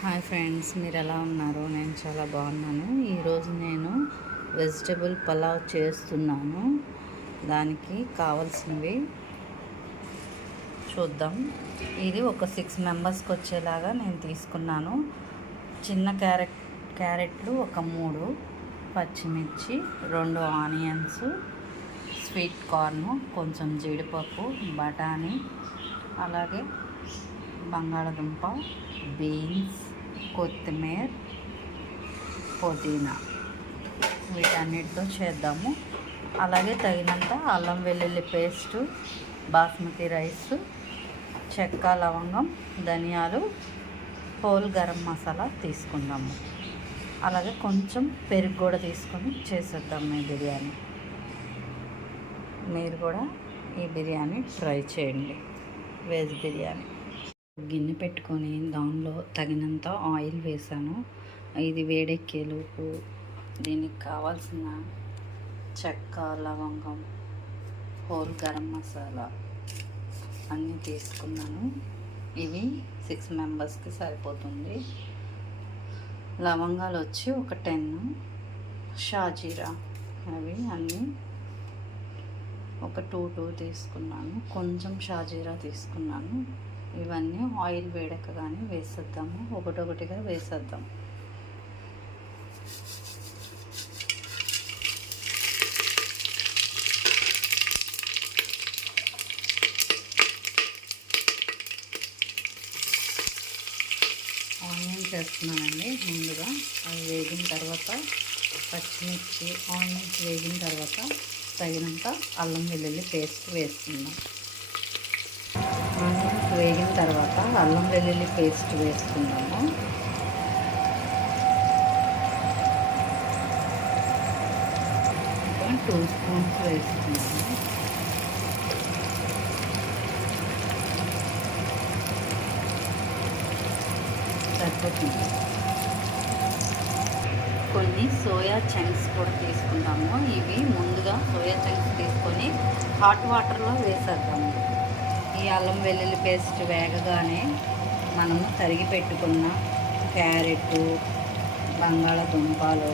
Hi friends, మీరు ఎలా ఉన్నారు? నేను చాలా బాగున్నాను. ఈరోజు నేను వెజిటబుల్ పలావ్ చేస్తున్నాను. దానికి కావాల్సినవి చూద్దాం. ఇది ఒక 6 మెంబర్స్కి వచ్చేలాగా నేను తీసుకున్నాను. చిన్న క్యారెట్లు ఒక 3, పచ్చిమిర్చి 2 ఆనియన్స్, స్వీట్ కార్న్, కొంచెం జీడిపప్పు, బఠానీ, అలాగే బంగాళదుంప, బీన్స్, కొత్తిమీర, పుదీనా, వీటన్నిటితో చేద్దాము. అలాగే తగినంత అల్లం వెల్లుల్లి పేస్టు, బాస్మతి రైస్, చెక్క, లవంగం, ధనియాలు, హోల్ గరం మసాలా తీసుకుందాము. అలాగే కొంచెం పెరుగు కూడా తీసుకొని చేసేద్దాము ఈ బిర్యానీ. మీరు కూడా ఈ బిర్యానీ ట్రై చేయండి, వెజ్ బిర్యానీ. గిన్నె పెట్టుకొని దానిలో తగినంత ఆయిల్ వేసాను. ఇది వేడెక్కేలోపు దీనికి కావాల్సిన చెక్క, లవంగం, హోల్ గరం మసాలా అన్నీ తీసుకున్నాను. ఇవి 6 మెంబర్స్కి సరిపోతుంది. లవంగాలు వచ్చి ఒక 10, షాజీరా అవి అన్నీ ఒక 2 తీసుకున్నాను. కొంచెం షాజీరా తీసుకున్నాను. ఇవన్నీ ఆయిల్ వేడెక్కగానే వేసేద్దాము. ఒకటొకటిగా వేసేద్దాం. ఆనియన్స్ వేస్తున్నానండి ముందుగా. అవి వేగిన తర్వాత పచ్చిమిర్చి, ఆనియన్స్ వేగిన తర్వాత తగినంత అల్లం వెల్లుల్లి పేస్ట్ వేస్తున్నాం. ఆనియన్స్ వేగిన తర్వాత అల్లం వెల్లుల్లి పేస్ట్ వేసుకున్నాము. ఒక 2 స్పూన్స్ వేసుకున్నాము. సరిపోతుంది. కొన్ని సోయా చంక్స్ కూడా తీసుకుంటాము. ఇవి ముందుగా సోయా చంక్స్ తీసుకొని హాట్ వాటర్లో వేసేద్దాము. ఈ అల్లం వెల్లుల్లి పేస్ట్ వేగగానే మనము తరిగి పెట్టుకున్న క్యారెట్, బంగాళదుంపలు,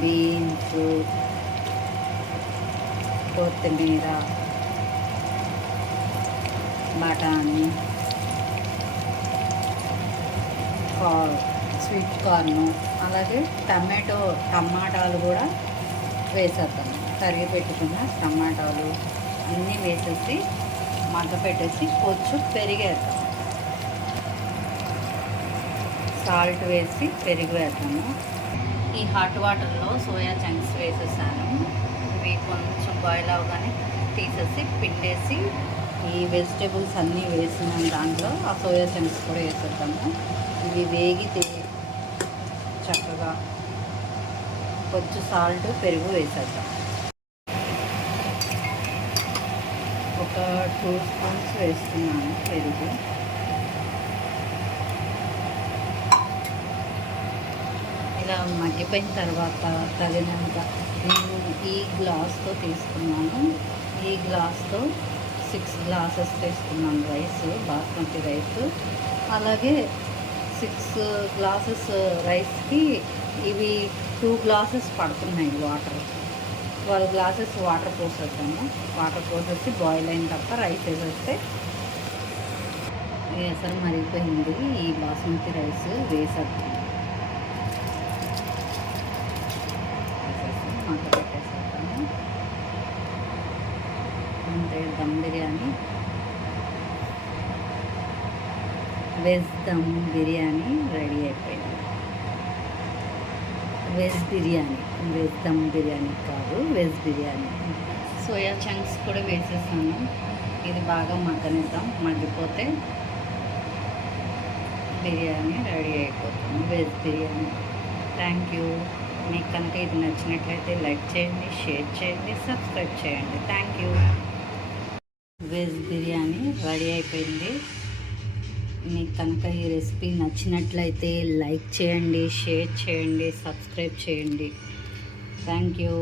బీన్స్, కొత్తిమీర, బఠానీ, స్వీట్ కార్న్, అలాగే టమాటాలు కూడా వేసేద్దాము. తరిగి పెట్టుకున్న టమాటాలు అన్నీ వేసేసి మగ్గ పెట్టేసి కొంచెం పెరిగేద్దాం. సాల్ట్ వేసి పెరుగు వేద్దాము. ఈ హాట్ వాటర్లో సోయా చంక్స్ వేసేసాను. ఇవి కొంచెం బాయిల్ అవగానే తీసేసి పిండేసి ఈ వెజిటేబుల్స్ అన్నీ వేసిన దాంట్లో ఆ సోయా చంక్స్ కూడా వేసేద్దాము. ఇవి వేగితే చక్కగా కొంచెం సాల్ట్, పెరుగు వేసేద్దాం. ఒక 2 స్పూన్స్ వేస్తున్నాను పెరుగు. ఇలా మగ్గిపోయిన తర్వాత తగినంత నేను ఈ గ్లాస్తో తీసుకున్నాను. ఈ గ్లాస్తో 6 గ్లాసెస్ తీసుకున్నాను రైస్, బాస్మతి రైస్. అలాగే 6 గ్లాసెస్ రైస్కి ఇవి 2 గ్లాసెస్ పడుతున్నాయి వాటర్. 12 గ్లాసెస్ వాటర్ పోసేద్దాము. వాటర్ పోసేసి బాయిల్ అయిన తర్వాత రైస్ వేసేస్తే వేసరి మరిగిపోయింది. ఈ బాస్మతి రైస్ వేసేద్దాం. వేసేసి మగ్గ పెట్టేసేద్దాము. అంతే, దమ్ బిర్యానీ, వెజ్ దమ్ బిర్యానీ రెడీ అయిపోయింది. వెజ్ దమ్ బిర్యానీ కాదు, వెజ్ బిర్యానీ. సోయా చంక్స్ కూడా వేసేసాను. ఇది బాగా మగ్గనిద్దాం. మగ్గిపోతే బిర్యానీ రెడీ అయిపోతుంది, వెజ్ బిర్యానీ. Thank you. మీకు కనుక ఇది నచ్చినట్లయితే లైక్ చేయండి, షేర్ చేయండి, సబ్స్క్రైబ్ చేయండి. Thank you. Veg biryani ready అయిపోయింది. మీకు కనుక ఈ రెసిపీ నచ్చినట్లయితే లైక్ చేయండి, షేర్ చేయండి, సబ్స్క్రైబ్ చేయండి. Thank you.